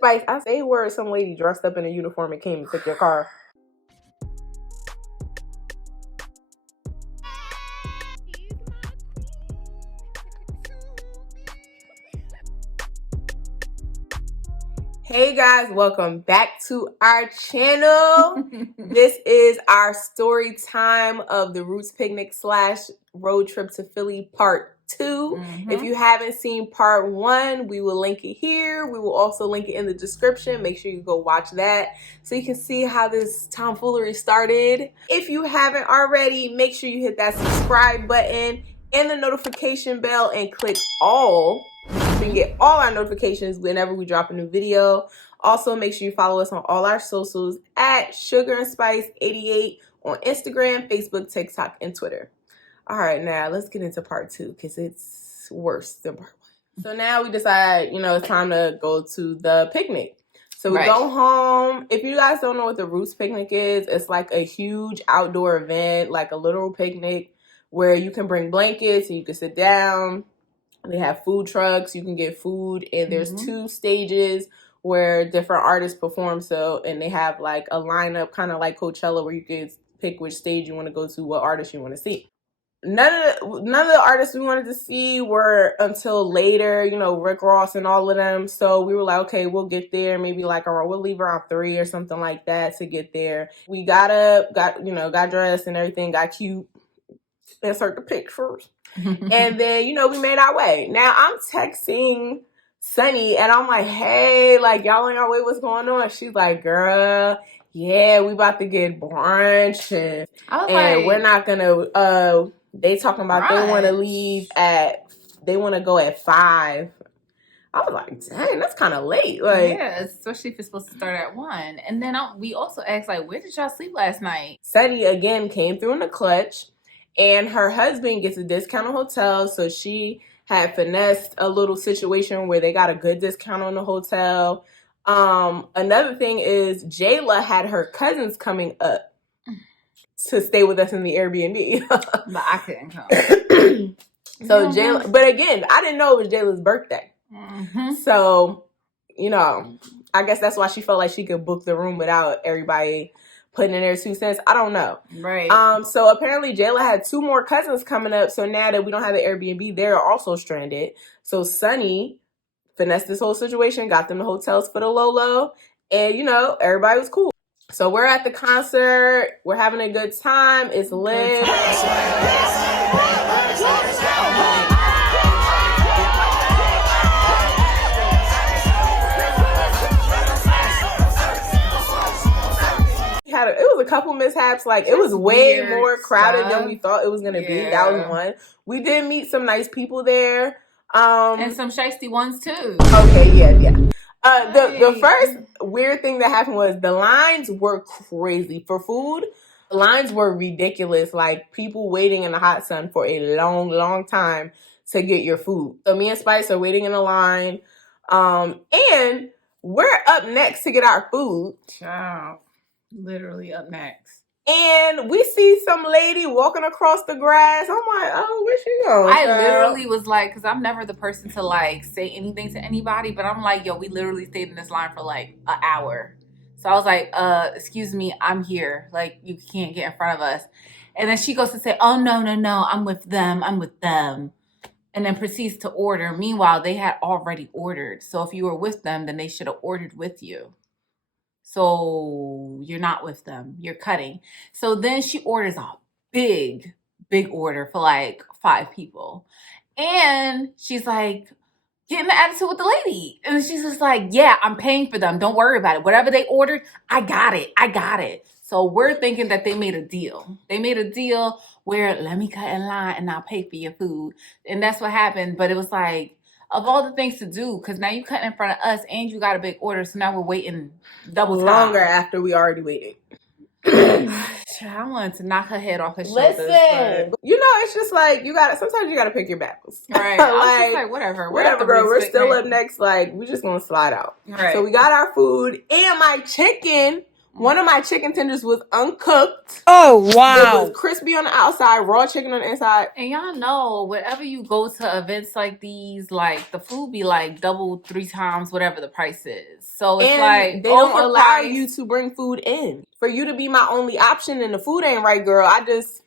Like, I say where some lady dressed up in a uniform and came and took your car. Hey guys, welcome back to our channel. This is our story time of the Roots Picnic / road trip to Philly part 2. If you haven't seen part 1, we will link it here. We will also link it in the description. Make sure you go watch that so you can see how this tomfoolery started. If you haven't already, make sure you hit that subscribe button and the notification bell and click all. So you get all our notifications whenever we drop a new video. Also, make sure you follow us on all our socials at Sugar and Spice 88 on Instagram, Facebook, TikTok, and Twitter. All right, now let's get into part 2 because it's worse than part 1. So now we decide, it's time to go to the picnic. So we go home. If you guys don't know what the Roots Picnic is, it's like a huge outdoor event, like a literal picnic where you can bring blankets and you can sit down. They have food trucks. You can get food, and there's 2 stages where different artists perform. And they have like a lineup, kind of like Coachella, where you can pick which stage you want to go to, what artist you want to see. None of the artists we wanted to see were until later, Rick Ross and all of them. So we were like, okay, we'll get there maybe we'll leave around 3 or something like that to get there. We got up, got dressed and everything, got cute. Insert the pictures. And then, we made our way. Now, I'm texting Sunny, and I'm like, hey, y'all on your way, what's going on? She's like, girl, yeah, we about to get brunch. And we're not going to, they talking about brunch. They want to leave they want to go at 5. I was like, dang, that's kind of late. Yeah, especially if it's supposed to start at 1. And then we also asked, where did y'all sleep last night? Sunny, again, came through in the clutch. And her husband gets a discounted hotel, so she had finessed a little situation where they got a good discount on the hotel. Another thing is Jayla had her cousins coming up to stay with us in the Airbnb. But I couldn't come. So Jayla, but again, I didn't know it was Jayla's birthday. So, I guess that's why she felt like she could book the room without everybody putting in their 2 cents. I don't know. Right. So apparently Jayla had 2 more cousins coming up. So now that we don't have the Airbnb, they're also stranded. So Sunny finessed this whole situation, got them the hotels for the low. And, everybody was cool. So we're at the concert. We're having a good time. It's lit. It was a couple mishaps. It was way more crowded than we thought it was going to be. That was one. We did meet some nice people there. And some shiesty ones too. Okay, yeah. The first weird thing that happened was the lines were crazy for food. The lines were ridiculous. People waiting in the hot sun for a long, long time to get your food. So me and Spice are waiting in a line. And we're up next to get our food. Ciao. Literally up next. And we see some lady walking across the grass. I'm like, oh, where she going? I literally was like, because I'm never the person to say anything to anybody, but I'm like, yo, we literally stayed in this line for an hour. So I was like, excuse me, I'm here. You can't get in front of us. And then she goes to say, oh, no, I'm with them. And then proceeds to order. Meanwhile, they had already ordered. So if you were with them, then they should have ordered with you. So you're not with them. You're cutting. So then she orders a big order for 5 people. And she's like, getting the attitude with the lady. And she's just like, yeah, I'm paying for them. Don't worry about it. Whatever they ordered, I got it. So we're thinking that they made a deal. They made a deal where let me cut in line and I'll pay for your food. And that's what happened. But it was of all the things to do, because now you cut in front of us and you got a big order, so now we're waiting double time. Longer after we already waited. I wanted to knock her head off her shoulders. Listen, it's just sometimes you gotta pick your battles. Right. I was just whatever. Whatever, girl. We're still up next. We're just gonna slide out. Right. So we got our food and my chicken One of my chicken tenders was uncooked. Oh, wow. It was crispy on the outside, raw chicken on the inside. And y'all know, whenever you go to events like these, like the food be like double, 3 times whatever the price is. So it's and like they don't allow overpriced. you to bring food in. For you to be my only option and the food ain't right, girl, I just...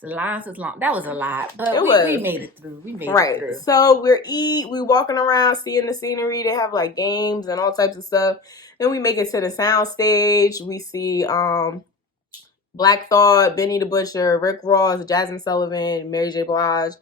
The lines is long. That was a lot, but It we was. made it through. We made Right. it through. So we walking around, seeing the scenery. They have like games and all types of stuff. Then we make it to the sound stage. We see Black Thought, Benny the Butcher, Rick Ross, Jasmine Sullivan, Mary J. Blige.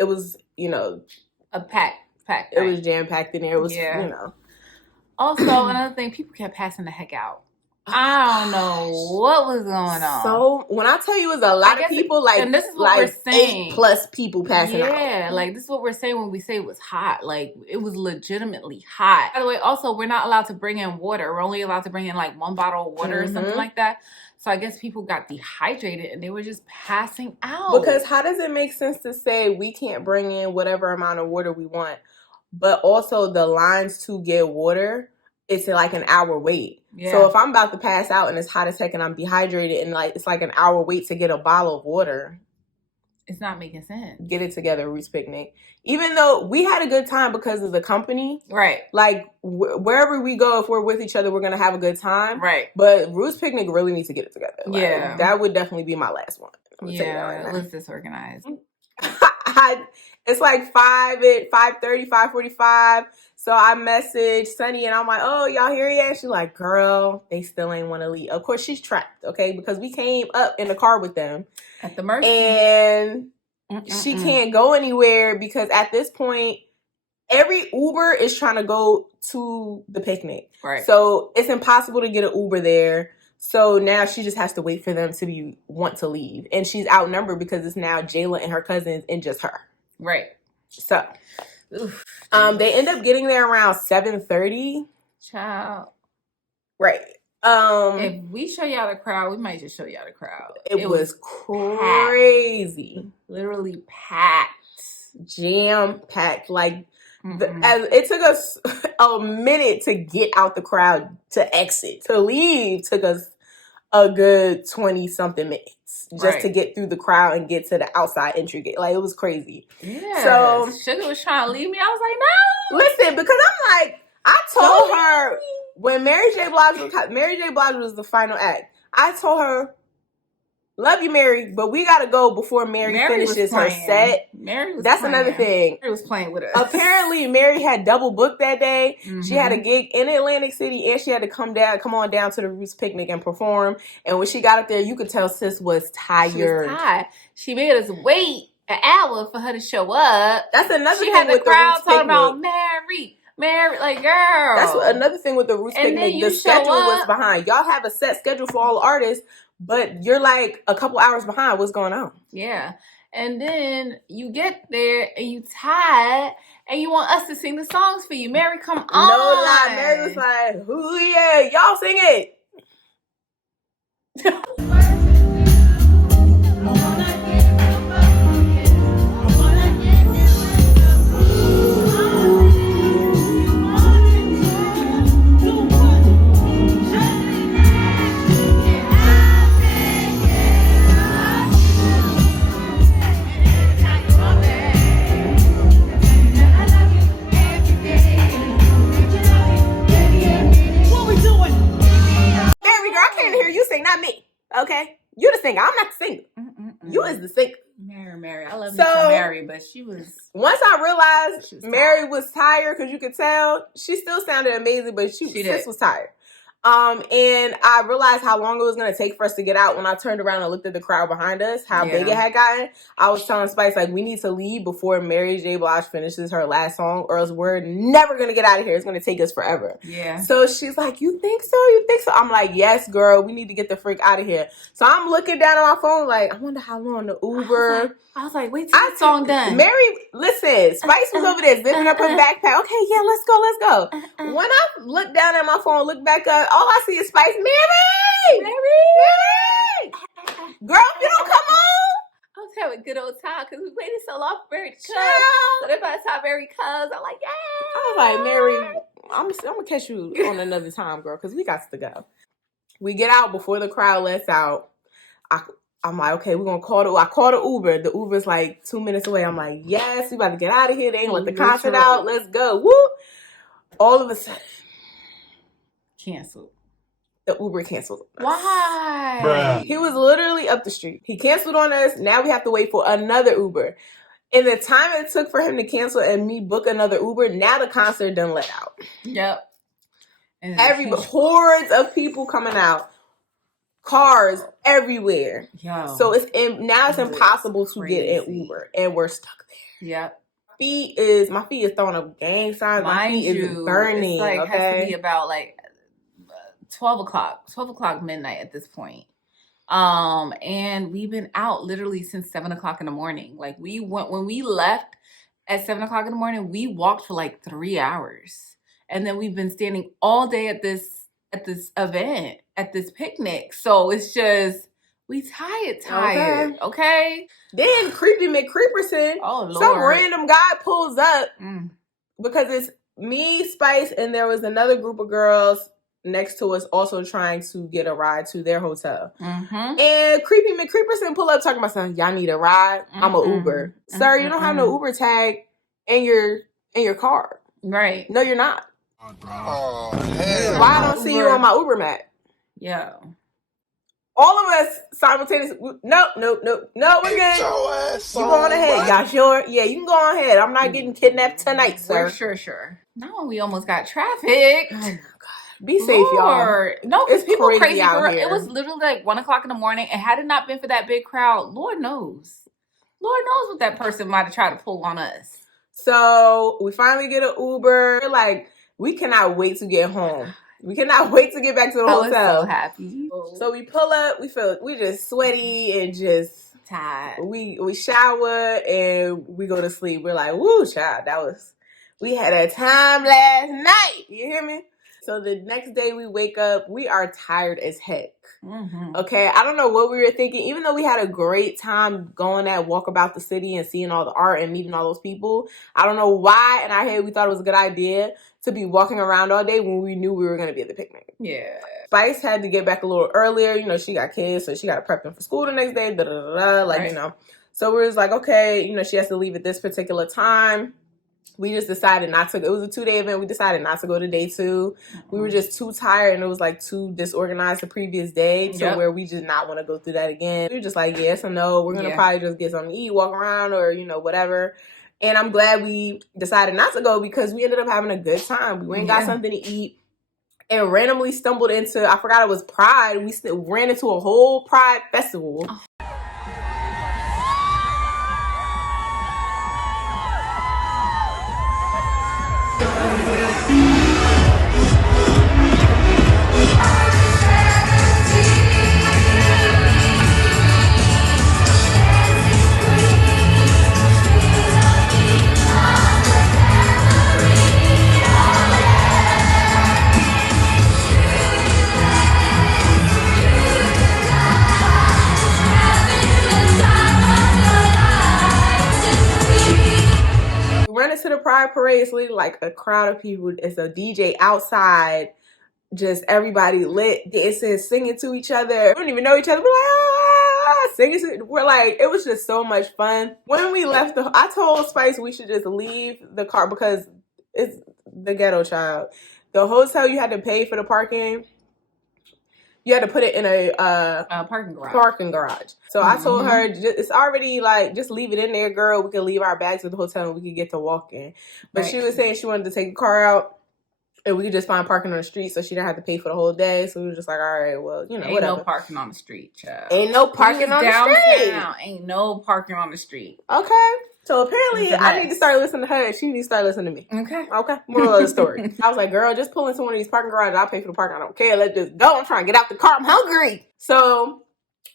It was, a pack. It was jam-packed in there. It was, Also, another thing, people kept passing the heck out. I don't know what was going on. So when I tell you, it was a lot of people, and this is what we're saying. 8+ people passing out. Yeah, like this is what we're saying when we say it was hot. Like it was legitimately hot. By the way, also we're not allowed to bring in water. We're only allowed to bring in like 1 bottle of water or something like that. So I guess people got dehydrated and they were just passing out. Because how does it make sense to say we can't bring in whatever amount of water we want, but also the lines to get water, it's like an hour wait. Yeah. So if I'm about to pass out and it's hot as heck and I'm dehydrated and like it's like an hour wait to get a bottle of water, it's not making sense. Get it together, Roots Picnic. Even though we had a good time because of the company. Right. Like, wherever we go, if we're with each other, we're going to have a good time. Right. But Roots Picnic really needs to get it together. Like, yeah. That would definitely be my last one. Yeah, it was disorganized. It's like 5:30, 5:45. So I messaged Sunny and I'm like, oh, y'all here yet? She's like, girl, they still ain't want to leave. Of course, she's trapped, okay? Because we came up in the car with them. At the mercy. And she can't go anywhere because at this point, every Uber is trying to go to the picnic. Right. So it's impossible to get an Uber there. So now she just has to wait for them to want to leave. And she's outnumbered because it's now Jayla and her cousins and just her. Right. So they end up getting there around 7:30. Child. Right. If we show y'all the crowd, we might just show y'all the crowd. It was crazy. Packed. Literally packed. Jam-packed. Like, it took us a minute to get out the crowd, to exit. To leave took us a good 20-something minutes just to get through the crowd and get to the outside entry gate. Like, it was crazy. Yeah. So Suga was trying to leave me. I was like, no. Listen, because I'm like, I told her when Mary J. Blige was the final act. I told her, love you, Mary, but we gotta go before Mary finishes her set. That's another thing. Mary was playing with us. Apparently, Mary had double booked that day. She had a gig in Atlantic City, and she had to come on down to the Roots Picnic and perform. And when she got up there, you could tell sis was tired. She was tired. She made us wait an hour for her to show up. That's another thing with the crowd talking about Mary, like, girl. That's another thing with the Roots Picnic. The schedule was behind. Y'all have a set schedule for all the artists, but you're like a couple hours behind. What's going on? Yeah. And then you get there and you tired and you want us to sing the songs for you. Mary, come on. No lie. Mary was like, ooh, yeah, y'all sing it. Okay, you the singer. I'm not the singer. You is the singer. Mary, I love So Mary, but she was. Once I realized Mary was tired, because you could tell she still sounded amazing, but sis was tired. And I realized how long it was going to take for us to get out when I turned around and looked at the crowd behind us, how big it had gotten. I was telling Spice, like, we need to leave before Mary J. Blige finishes her last song, or else we're never going to get out of here. It's going to take us forever. Yeah. So she's like, you think so? You think so? I'm like, yes, girl, we need to get the freak out of here. So I'm looking down at my phone like, I wonder how long the Uber. I was like, wait till the song done. Mary, listen, Spice was over there zipping up her backpack. Okay, yeah, let's go. When I look down at my phone, look back up, all I see is Spice. Mary! Girl, if you don't come on. I was having a good old time because we waited so long for Mary to come. So then by the time Mary comes, I'm like, yeah. I was like, Mary, I'm going to catch you on another time, girl, because we got to go. We get out before the crowd lets out. I'm like, okay, we're going to call I called the Uber. The Uber's like 2 minutes away. I'm like, yes, we about to get out of here. They ain't let the concert out. Let's go. Woo! All of a sudden. Canceled. The Uber canceled. Why? Bruh. He was literally up the street. He canceled on us. Now we have to wait for another Uber. In the time it took for him to cancel and me book another Uber, now the concert done let out. Yep. Hordes of people coming out. Cars everywhere. Yo. So now it's impossible to get an Uber, and we're stuck there. Yep. My feet is throwing up gang signs. My feet is burning. It's like, okay? has to be about like 12 o'clock midnight at this point. And we've been out literally since 7 o'clock in the morning. Like when we left at 7 o'clock in the morning, we walked for like 3 hours, and then we've been standing all day at this event, at this picnic. So it's just, we tired. Okay. Then Creepy McCreeperson, some random guy pulls up because it's me, Spice, and there was another group of girls next to us also trying to get a ride to their hotel. And Creepy McCreeperson pull up talking about something, y'all need a ride? I'm a Uber. Sir, you don't have no Uber tag in your car. Right. No, you're not. Oh, hell. Why I don't see you on my Uber map? Yeah. All of us simultaneously. No, we're good. You go on ahead. Y'all sure? Yeah, you can go on ahead. I'm not getting kidnapped tonight, sir. Sure. Now we almost got trafficked. Oh my God. Be safe, y'all. No, because people crazy out for here. It was literally like 1 o'clock in the morning, and had it not been for that big crowd, Lord knows what that person might have tried to pull on us. So we finally get an Uber. We're like, we cannot wait to get home. We cannot wait to get back to the hotel. I was so happy. So we pull up. We're just sweaty and just tired. We shower and we go to sleep. We're like, woo, child, we had a time last night. You hear me? So the next day we wake up, we are tired as heck. Okay, I don't know what we were thinking. Even though we had a great time going that walk about the city and seeing all the art and meeting all those people, I don't know why in our head we thought it was a good idea to be walking around all day when we knew we were going to be at the picnic. Yeah. Spice had to get back a little earlier. You know, she got kids, so she got to prep them for school the next day. You know. So we was like, okay, you know, she has to leave at this particular time. We just decided not to. It was a 2-day event. We decided not to go to day 2. We were just too tired, and it was like too disorganized the previous day to where we did not want to go through that again. We were just like, yes or no. We're going to probably just get something to eat, walk around, or, you know, whatever. And I'm glad we decided not to go because we ended up having a good time. We went and got something to eat and randomly stumbled into, I forgot it was Pride. We ran into a whole Pride festival. To the Pride Parade, it's literally like a crowd of people. It's a DJ outside, just everybody lit, dancing, singing to each other. We don't even know each other. We're like, singing. We're like, it was just so much fun. When we left, I told Spice we should just leave the car because it's the ghetto, child. The hotel, you had to pay for the parking. You had to put it in a parking garage. So I told her, it's already like, just leave it in there, girl. We can leave our bags at the hotel and we can get to walking. But she was saying she wanted to take the car out and we could just find parking on the street so she didn't have to pay for the whole day. So we were just like, all right, well, you know, ain't whatever. No parking on the street, child. Ain't no parking on the street. Ain't no parking on the street. Okay. So apparently I need to start listening to her and she needs to start listening to me. Okay. Moral of the story. I was like, girl, just pull into one of these parking garages. I'll pay for the parking. I don't care. Let's just go. I'm trying to get out the car. I'm hungry. So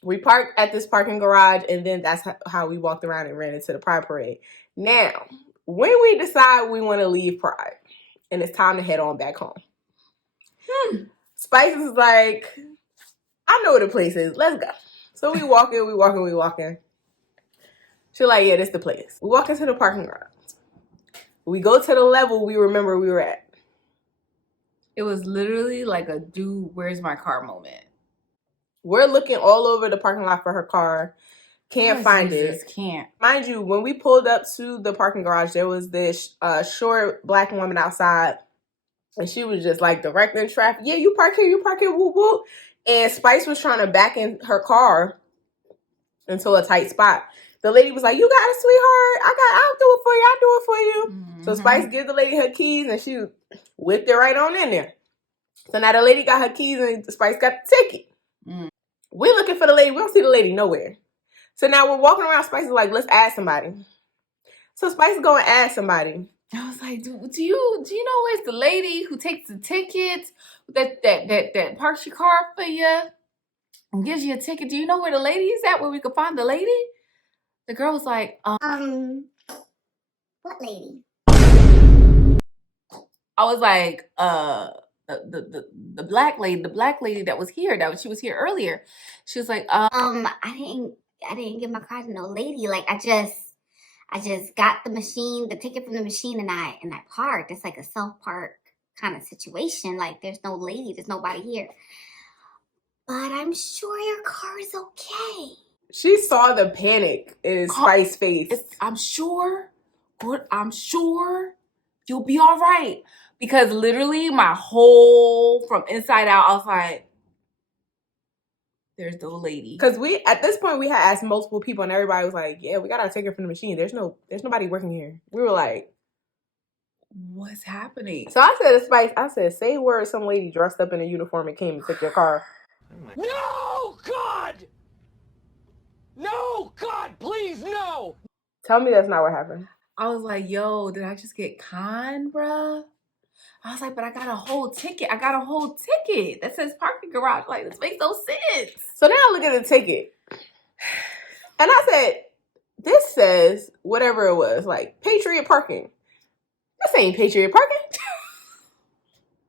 we parked at this parking garage and then that's how we walked around and ran into the Pride Parade. Now, when we decide we want to leave Pride and it's time to head on back home, Spice is like, I know where the place is. Let's go. So we walking. She's like, yeah, this the place. We walk into the parking garage. We go to the level we remember we were at. It was literally like a dude, where's my car moment. We're looking all over the parking lot for her car. Can't find it. Can't. Mind you, when we pulled up to the parking garage, there was this short black woman outside. And she was just like directing traffic. Yeah, you park here, whoop, whoop. And Spice was trying to back in her car into a tight spot. The lady was like, you got it, sweetheart. I'll do it for you. So Spice gave the lady her keys and she whipped it right on in there. So now the lady got her keys and Spice got the ticket. We're looking for the lady. We don't see the lady nowhere. So now we're walking around. Spice is like, let's ask somebody. So Spice is going to ask somebody. I was like, do you know where's the lady who takes the tickets that parks your car for you and gives you a ticket? Do you know where the lady is at, where we could find the lady? The girl was like, what lady? I was like, the black lady that was here, she was here earlier. She was like, I didn't give my car to no lady. Like I just got the ticket from the machine and I parked. It's like a self-park kind of situation. Like there's no lady, there's nobody here. But I'm sure your car is okay. She saw the panic in Spice's face. I'm sure you'll be all right. Because literally my whole, from inside out, I was like, there's the lady. Because at this point, we had asked multiple people and everybody was like, yeah, we got our ticket from the machine. There's nobody working here. We were like, what's happening? So I said to Spice, say word some lady dressed up in a uniform and came and took your car. No, God! No, God, please, no! Tell me that's not what happened. I was like, yo, did I just get conned, bruh? I was like, but I got a whole ticket. That says parking garage. Like, this makes no sense. So now I look at the ticket. And I said, this says whatever it was, like Patriot Parking. This ain't Patriot Parking.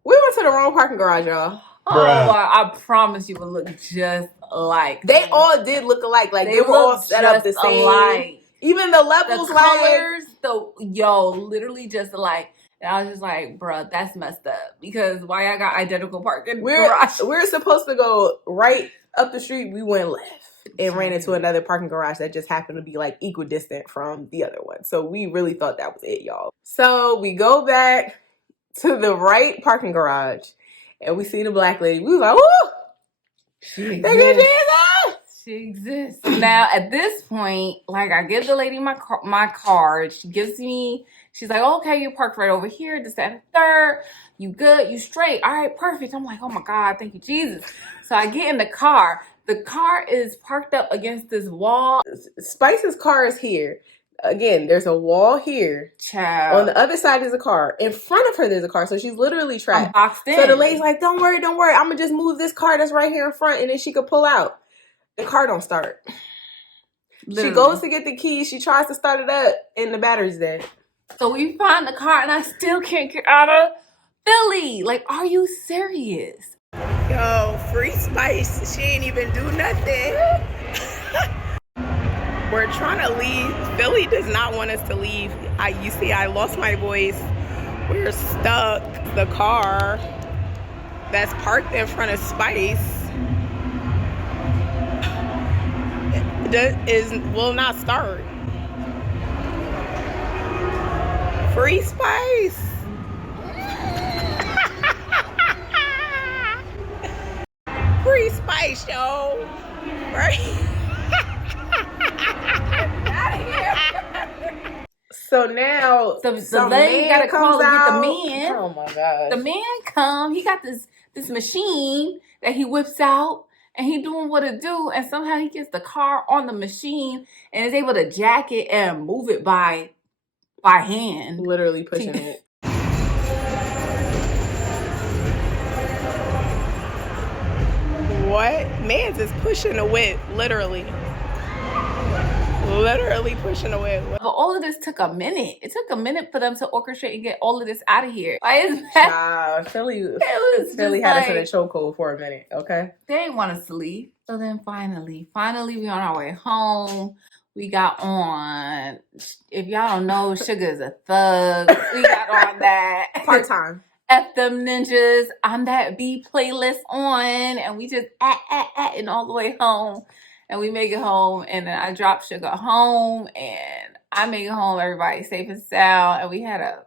We went to the wrong parking garage, y'all. Oh, I promise you would look just alike. They all did look alike. Like they were all set up the same. Alike. Even the levels, the colors, literally just alike. And I was just like, bruh, that's messed up. Because why I got identical parking garage? We're supposed to go right up the street. We went left and ran into another parking garage that just happened to be like equidistant from the other one. So we really thought that was it, y'all. So we go back to the right parking garage and we see the black lady. We was like, woo! She exists. Now, at this point, like, I give the lady my card. She gives me, she's like, okay, you parked right over here. This, that, and third. You good? You straight? All right, perfect. I'm like, oh my God, thank you, Jesus. So I get in the car. The car is parked up against this wall. Spice's car is here. Again, there's a wall here. Child. On the other side is a car. In front of her, there's a car. So she's literally trapped. I'm boxed in. So the lady's like, don't worry. I'm going to just move this car that's right here in front and then she could pull out. The car don't start. Literally. She goes to get the keys. She tries to start it up and the battery's dead. So we find the car and I still can't get out of Philly. Like, are you serious? Yo, free Spice. She ain't even do nothing. We're trying to leave. Philly does not want us to leave. You see, I lost my voice. We're stuck. The car that's parked in front of Spice will not start. Free Spice. Free Spice. So now So the some lady man gotta comes call and get the out. man. Oh my gosh. The man come. He got this machine that he whips out, and he doing what it do, and somehow he gets the car on the machine and is able to jack it and move it by hand. Literally pushing it. What? Man's is pushing the whip, literally. Literally pushing the whip. But all of this took a minute. It took a minute for them to orchestrate and get all of this out of here. Why is that? Child, Philly was Philly just had us in a like- chokehold for a minute, okay? They didn't want us to leave. So then finally, we on our way home. We got on, if y'all don't know, Suga is a thug. We got on that. Part-time. F them ninjas on that B playlist on, and we just and all the way home. And we make it home, and then I dropped Suga home, and I make it home. Everybody safe and sound, and we had a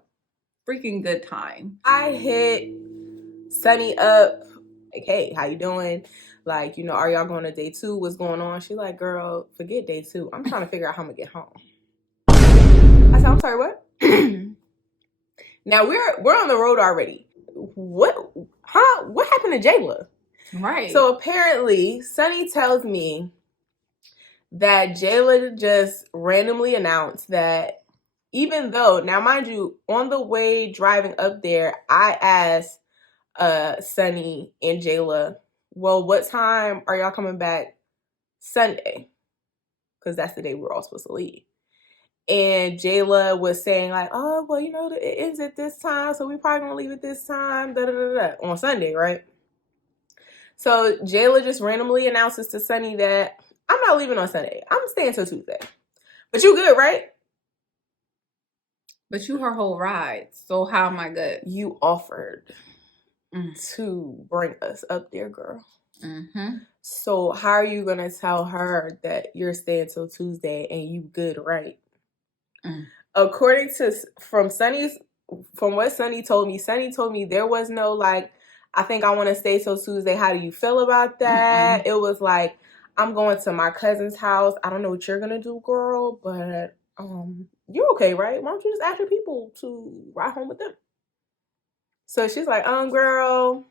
freaking good time. I hit Sunny up, like, hey, how you doing? Like, you know, are y'all going to day 2? What's going on? She like, girl, forget day 2. I'm trying to figure out how I'm gonna get home. I said, I'm sorry, what? Now we're on the road already. What happened to Jayla? Right. So apparently, Sunny tells me that Jayla just randomly announced that even though, now mind you, on the way driving up there, I asked Sunny and Jayla, well, what time are y'all coming back Sunday? Because that's the day we were all supposed to leave. And Jayla was saying like, oh, well, you know, it ends at this time, so we probably gonna leave at this time, on Sunday, right? So Jayla just randomly announces to Sunny that I'm not leaving on Sunday. I'm staying till Tuesday. But you good, right? But you her whole ride, so how am I good? You offered to bring us up there, girl. Mm-hmm. So how are you gonna tell her that you're staying till Tuesday and you good, right? According to from what Sunny told me there was no like, I think I want to stay till Tuesday. How do you feel about that? It was like, I'm going to my cousin's house. I don't know what you're gonna do, girl, but you're okay, right? Why don't you just ask your people to ride home with them? So she's like, girl,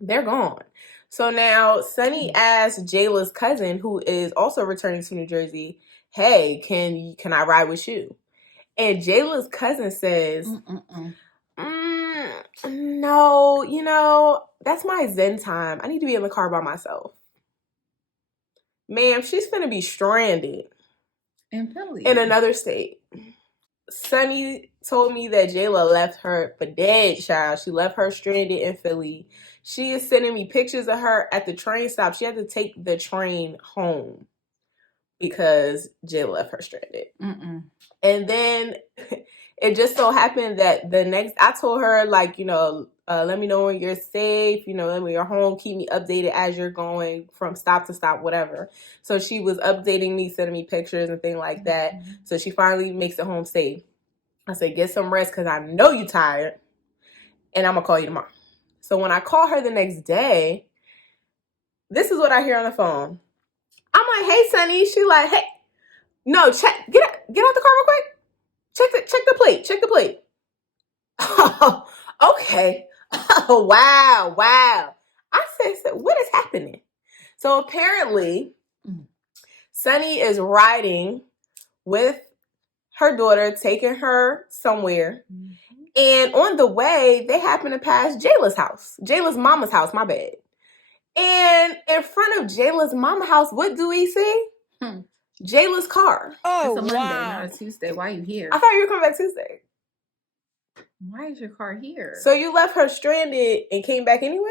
they're gone. So now Sunny asked Jayla's cousin, who is also returning to New Jersey, hey, can I ride with you? And Jayla's cousin says, no, you know, that's my Zen time. I need to be in the car by myself. Ma'am, she's finna be stranded In Philly. in another state. Sunny told me that Jayla left her for dead, child. She left her stranded in Philly. She is sending me pictures of her at the train stop. She had to take the train home because Jayla left her stranded. And then it just so happened that I told her, like, you know, let me know when you're safe, you know, let me know when you're home, keep me updated as you're going from stop to stop, whatever. So she was updating me, sending me pictures and things like that. So she finally makes it home safe. I said, get some rest because I know you're tired and I'm going to call you tomorrow. So when I call her the next day, this is what I hear on the phone. I'm like, hey, Sunny. She like, hey, no, get out the car real quick. Check the plate. Oh, okay. Oh, wow. I said, what is happening? So apparently, Sunny is riding with her daughter, taking her somewhere. And on the way, they happen to pass Jayla's mama's house, my bad. And in front of Jayla's mama's house, what do we see? Jayla's car. Oh, it's a Monday, not a Tuesday. Why are you here? I thought you were coming back Tuesday. Why is your car here? So you left her stranded and came back anyway?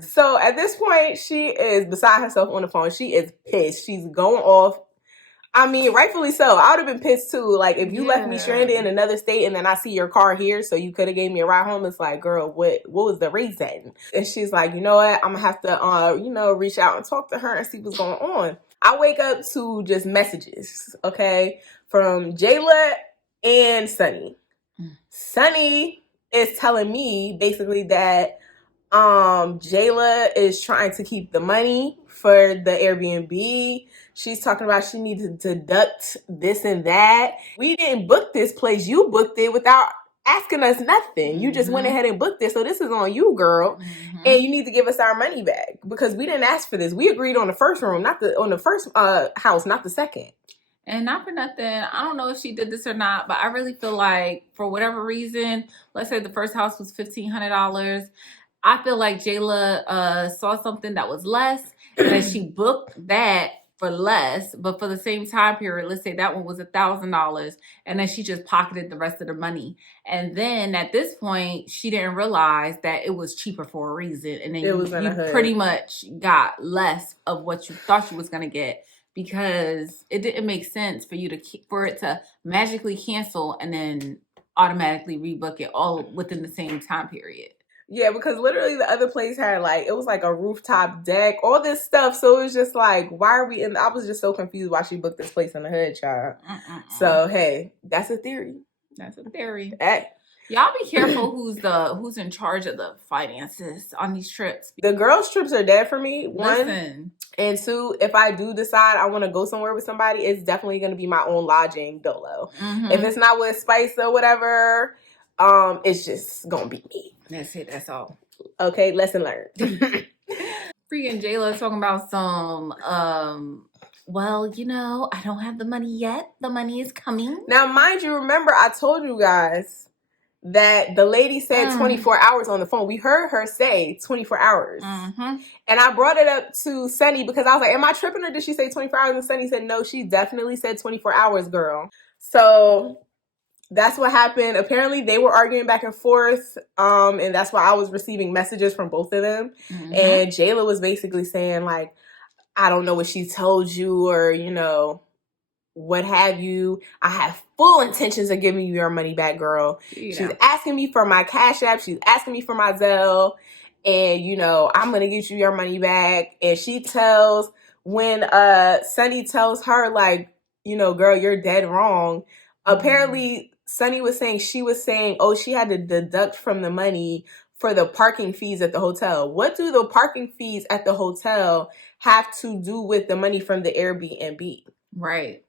So at this point, she is beside herself on the phone. She is pissed. She's going off. I mean, rightfully so. I would have been pissed too. Like, if you left me stranded in another state and then I see your car here, so you could have gave me a ride home. It's like, girl, what was the reason? And she's like, you know what? I'm gonna have to, reach out and talk to her and see what's going on. I wake up to just messages, okay, from Jayla and Sunny. Sunny is telling me basically that Jayla is trying to keep the money for the Airbnb. She's talking about she needs to deduct this and that. We didn't book this place. You booked it without asking us nothing. You just went ahead and booked it. So this is on you, girl. And you need to give us our money back because we didn't ask for this. We agreed on the first room, on the first house, not the second. And not for nothing, I don't know if she did this or not, but I really feel like for whatever reason, let's say the first house was $1,500. I feel like Jayla saw something that was less, and then she booked that for less, but for the same time period, let's say that one was $1,000, and then she just pocketed the rest of the money. And then at this point, she didn't realize that it was cheaper for a reason, and then you pretty much got less of what you thought you was gonna get. Because it didn't make sense for it to magically cancel and then automatically rebook it all within the same time period. Yeah, because literally the other place had it was like a rooftop deck, all this stuff. So it was just like, why are we in? I was just so confused why she booked this place in the hood, child. So hey, that's a theory. That's a theory. Hey. Y'all be careful who's in charge of the finances on these trips. The girls' trips are dead for me. One. And two, if I do decide I want to go somewhere with somebody, it's definitely going to be my own lodging dolo. If it's not with Spice or whatever, it's just going to be me. That's it. That's all. Okay, lesson learned. Freaking Jayla talking about some, well, I don't have the money yet. The money is coming. Now, mind you, remember I told you guys that the lady said 24 hours on the phone. We heard her say 24 hours. And I brought it up to Sunny because I was like, am I tripping or did she say 24 hours? And Sunny said, no, she definitely said 24 hours, girl. So that's what happened. Apparently they were arguing back and forth. And that's why I was receiving messages from both of them. And Jayla was basically saying like, I don't know what she told you or, what have you. I have full intentions of giving you your money back, girl. She's asking me for my Cash App. She's asking me for my Zelle. And, I'm going to get you your money back. And when Sunny tells her, like, girl, you're dead wrong. Apparently, Sunny was saying, oh, she had to deduct from the money for the parking fees at the hotel. What do the parking fees at the hotel have to do with the money from the Airbnb? Right.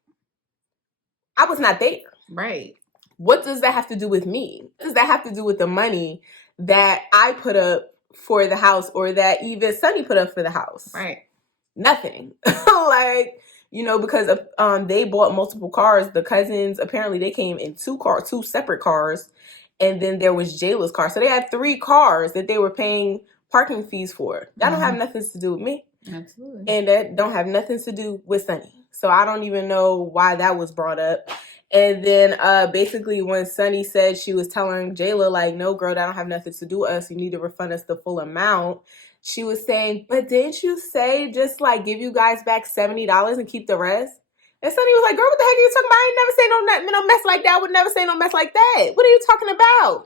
I was not there. Right. What does that have to do with me? What does that have to do with the money that I put up for the house or that even Sunny put up for the house? Right. Nothing. Because they bought multiple cars. The cousins, apparently they came in two separate cars. And then there was Jayla's car. So they had 3 cars that they were paying parking fees for. That don't have nothing to do with me. Absolutely. And that don't have nothing to do with Sunny. So I don't even know why that was brought up. And then basically when Sunny said she was telling Jayla, like, no, girl, that don't have nothing to do with us. You need to refund us the full amount. She was saying, but didn't you say just like give you guys back $70 and keep the rest? And Sunny was like, girl, what the heck are you talking about? I ain't never say no mess like that. I would never say no mess like that. What are you talking about?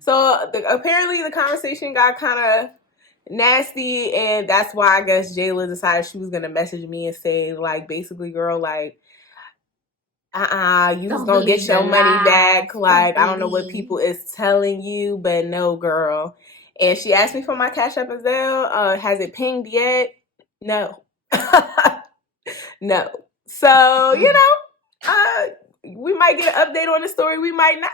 So apparently the conversation got kind of nasty, and that's why I guess Jayla decided she was gonna message me and say, like, basically, girl, like, you was gonna get your money back. Like, I don't know what people is telling you, but no, girl. And she asked me for my Cash App as well. Has it pinged yet? No. No. So, we might get an update on the story. We might not,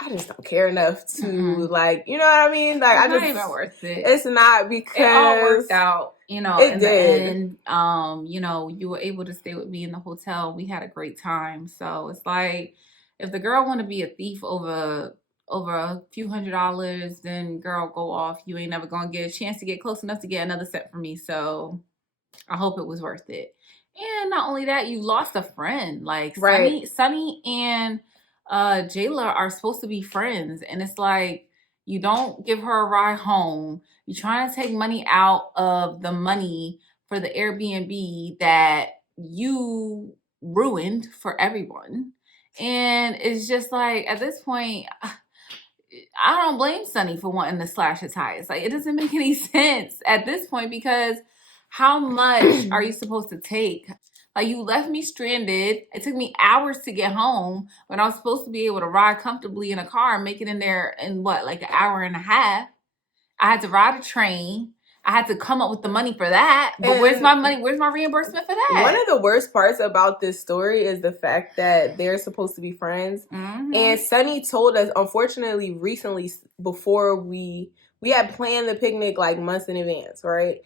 I just don't care enough to like, you know what I mean? Like, it's not even worth it. It's not because it all worked out, in did. the end. You were able to stay with me in the hotel. We had a great time. So it's like, if the girl want to be a thief over a few $100s, then girl, go off. You ain't never gonna get a chance to get close enough to get another set from me. So I hope it was worth it. And not only that, you lost a friend. Like, right. Sunny and Jayla are supposed to be friends, and it's like, you don't give her a ride home. You're trying to take money out of the money for the Airbnb that you ruined for everyone. And it's just like, at this point, I don't blame Sunny for wanting to slash his tires. Like, it doesn't make any sense at this point, because how much are you supposed to take? Like, you left me stranded. It took me hours to get home when I was supposed to be able to ride comfortably in a car and make it in there in like an hour and a half. I had to ride a train. I had to come up with the money for that. But And where's my money? Where's my reimbursement for that? One of the worst parts about this story is the fact that they're supposed to be friends. Mm-hmm. And Sunny told us, unfortunately, recently, before we had planned the picnic like months in advance, right?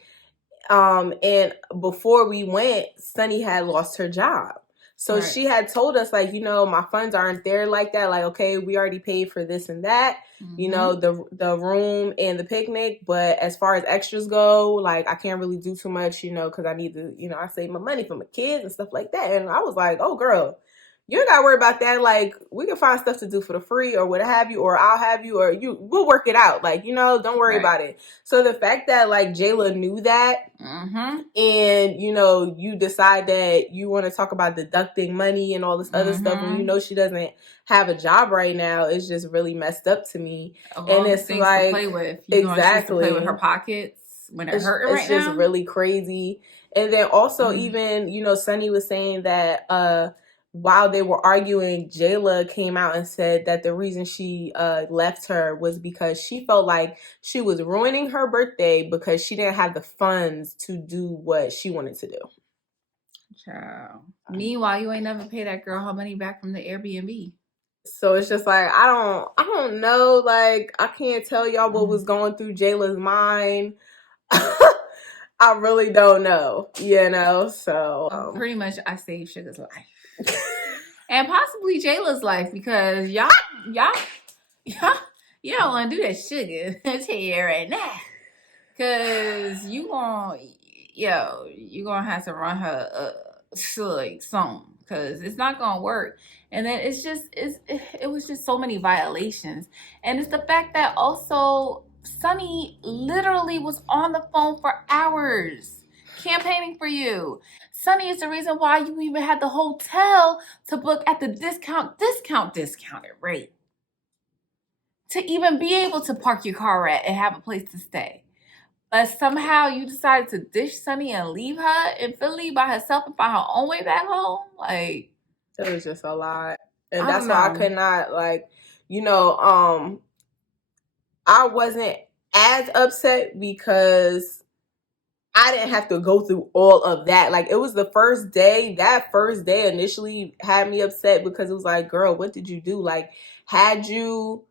And before we went, Sunny had lost her job. So Right. she had told us, like, my funds aren't there like that. Like, okay, we already paid for this and that, Mm-hmm. the room and the picnic. But as far as extras go, like, I can't really do too much, because I need to, I save my money for my kids and stuff like that. And I was like, oh, girl, you ain't got to worry about that. Like, we can find stuff to do for the free or what have you, or I'll have you, or we'll work it out. Like, don't worry about it. So the fact that, like, Jayla knew that, and, you decide that you want to talk about deducting money and all this other stuff when she doesn't have a job right now, it's just really messed up to me. And it's things like, to play with. Exactly. To play with her pockets when they're hurting right now. It's just really crazy. And then also even, Sunny was saying that, while they were arguing, Jayla came out and said that the reason she left her was because she felt like she was ruining her birthday because she didn't have the funds to do what she wanted to do. Child. Meanwhile, you ain't never paid that girl her money back from the Airbnb. So it's just like, I don't know. Like, I can't tell y'all what was going through Jayla's mind. I really don't know, so. Pretty much, I saved Suga's life. And possibly Jayla's life, because y'all don't want to do that, Sugar. I'll tell you right now. Because you gonna have to run her like something, because it's not gonna work. And then it was just so many violations. And it's the fact that also Sunny literally was on the phone for hours campaigning for you. Sunny is the reason why you even had the hotel to book at the discounted rate, to even be able to park your car at and have a place to stay. But somehow you decided to ditch Sunny and leave her in Philly by herself and find her own way back home. Like, it was just a lot. And that's why I could not, like, I wasn't as upset because I didn't have to go through all of that. Like, it was the first day. That first day initially had me upset because it was like, girl, what did you do? Like, had you,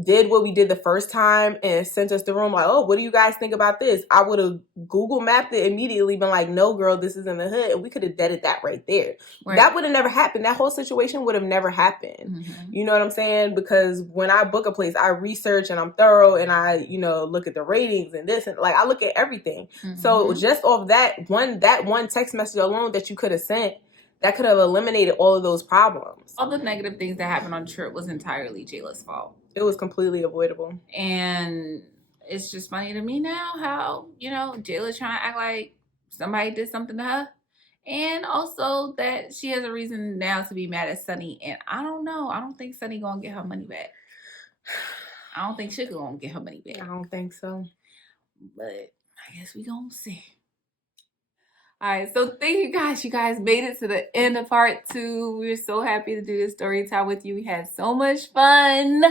did what we did the first time and sent us the room, like, oh, what do you guys think about this? I would have Google mapped it immediately, been like, no, girl, this is in the hood. And we could have deaded that right there. Right. That would have never happened. That whole situation would have never happened. Mm-hmm. You know what I'm saying? Because when I book a place, I research and I'm thorough and I, look at the ratings and this and like, I look at everything. Mm-hmm. So just off that one text message alone that you could have sent, that could have eliminated all of those problems. All the negative things that happened on the trip was entirely Jayla's fault. It was completely avoidable. And it's just funny to me now how, Jayla's trying to act like somebody did something to her. And also that she has a reason now to be mad at Sunny. And I don't know. I don't think Sunny gonna get her money back. I don't think Suga gonna get her money back. I don't think so. But I guess we gonna see. All right, so thank you guys. You guys made it to the end of part 2. We're so happy to do this story time with you. We had so much fun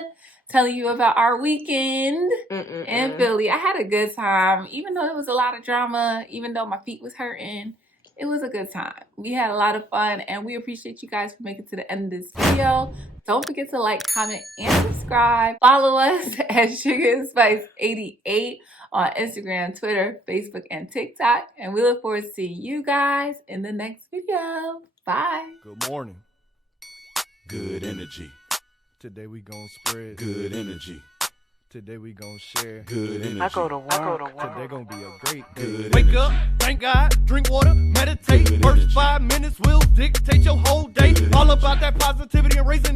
telling you about our weekend in Philly. I had a good time, even though it was a lot of drama, even though my feet was hurting. It was a good time. We had a lot of fun, and we appreciate you guys for making it to the end of this video. Don't forget to like, comment, and subscribe. Follow us at SugarSpice88 on Instagram, Twitter, Facebook, and TikTok. And we look forward to seeing you guys in the next video. Bye. Good morning. Good energy. Today we gonna spread good energy. Today we gonna share good energy. I go to work. Today gonna be a great day. Good Wake energy. up, thank God, drink water, meditate. Good First energy. 5 minutes will dictate your whole day. All about that positivity and raising